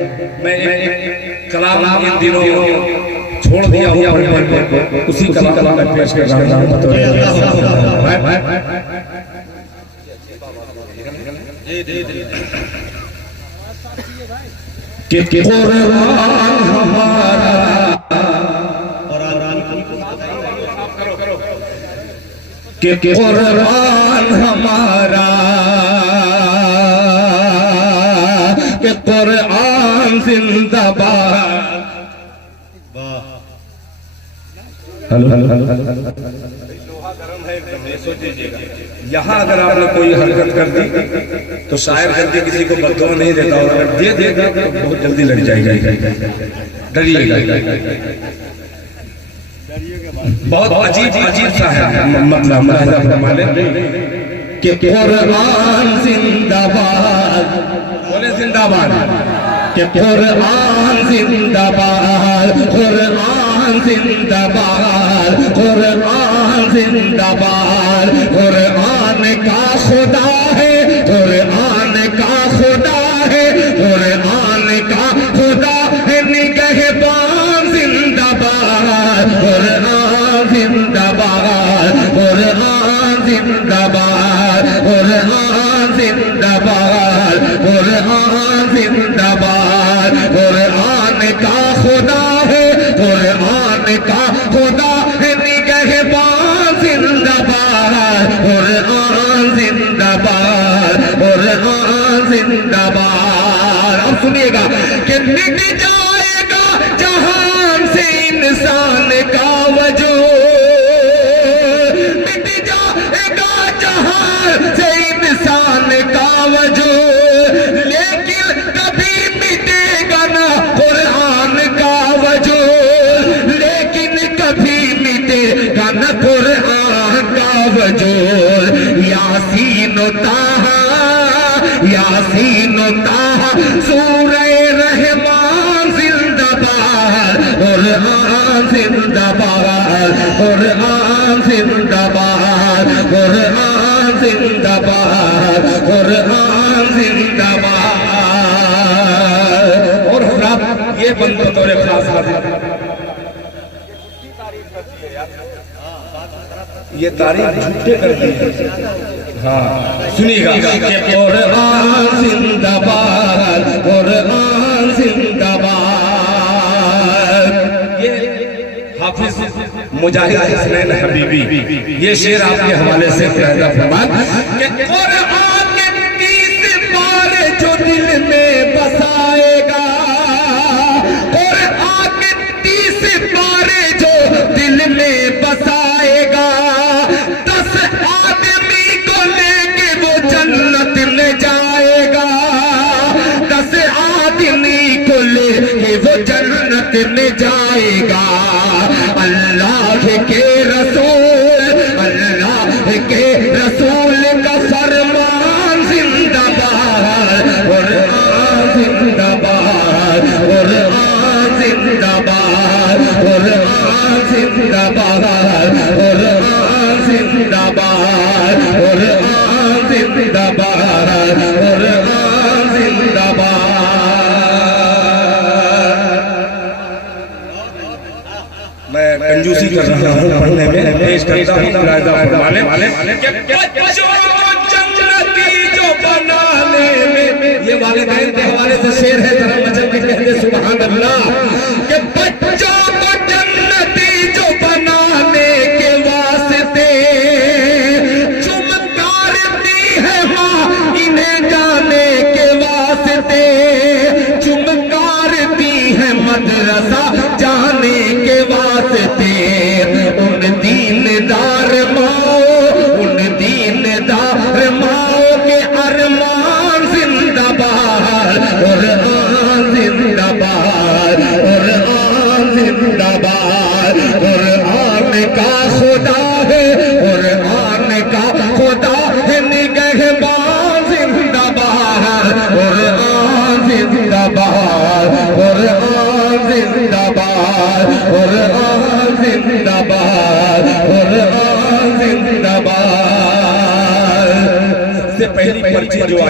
मैं कलाम इन दिनों छोड़ दिया हूँ, उसी कलाम में पेश कर रहा हूँ। कि कुरान हमारा कि कुरान हमारा कि कुरान जिंदाबाद। यहाँ अगर आपने कोई हरकत कर दी तो शायर करके किसी को बददुआ नहीं देता, और अगर दे देगा तो बहुत जल्दी लग जाएगा, डरिएगा। बहुत अजीब अजीब सा है मतलब कि कुरान जिंदाबाद, बोले जिंदाबाद, कि कुरान जिंदाबाद, कुरान जिंदाबाद, कुरान जिंदाबाद। कुरान का खुदा है, कुरान का खुदा है, कुरान का खुदा है, निगहबान जिंदाबाद, कुरान जिंदाबाद, कुरान जिंदाबाद, कुरान जिंदाबाद, कुरान जिंदाबाद। कुरान का खुदा है, कुरान का खुदा है, निगहबान जिंदाबाद, कुरान जिंदाबाद, कुरान जिंदाबाद। अब सुनिएगा कि मिट जाएगा जहान से इंसान का वजूद, मिट जाएगा जहान से इंसान का वजूद, लेकिन कभी मिटेगा ना कुरान का वजूद, लेकिन कभी मिटेगा ना कुरान का वजूद। यासीन ताहा, यासीन ताहा, सूरे रहमान जिंदाबाद, कुरान जिंदाबाद, कुरान जिंदाबाद, कुरान जिंदाबाद, कुरान जिंदाबाद। और हज़रात ये बंद बतौर खास ये तारीफ झूठे कर दी। हाँ सुनिएगा कि कुरान जिंदाबाद, कुरान जिंदाबाद। ये हाफिज मुजाहिद हसनैन हबीबी ये शेर आपके हवाले से पैदा फरमान कि कुरान के 30 पारे जो दिल में बसाएगा, कुरान के 30 पारे जो दिल में बसाएगा, 10 आदमी को लेके वो जन्नत में जाएगा, 10 आदमी को लेके वो जन्नत में जाएगा। अल्लाह के रसूल, अल्लाह के रसूल का फरमान जिंदाबाद, कुरान जिंदाबाद, कुरान जिंदाबाद, कुरान जिंदाबाद, कुरान जिंदाबाद, कुरान जिंदाबाद, कुरान जिंदाबाद। मैं कंजूसी कर रहा हूँ पढ़ने में, पेश करता हूँ मुलाहिजा फरमाने वाले कि बच्चों जन्नती जो बनाने में, ये वालिदैन के हवाले से शेर है, जरा मजल में कहते सुभान अल्लाह। कि बच्चों को जन्नती जो बनाने के वास्ते चुमकारती है माँ इन्हें जाने के वास्ते, चुमकारती है मदरसा जाने के वास्ते। उन दीनदार माओ, उन दीनदार माओ के अरमान जिंदाबाद, कुरान जिंदाबाद, कुरान जिंदाबाद। कुरान का खुदा है, कुरान का खुदा है, निगहबान जिंदाबाद, कुरान जिंदाबाद, कुरान जिंदाबाद, कुरान जिंदाबाद, कुरान जिंदाबाद। सबसे पहली पर्ची जो आई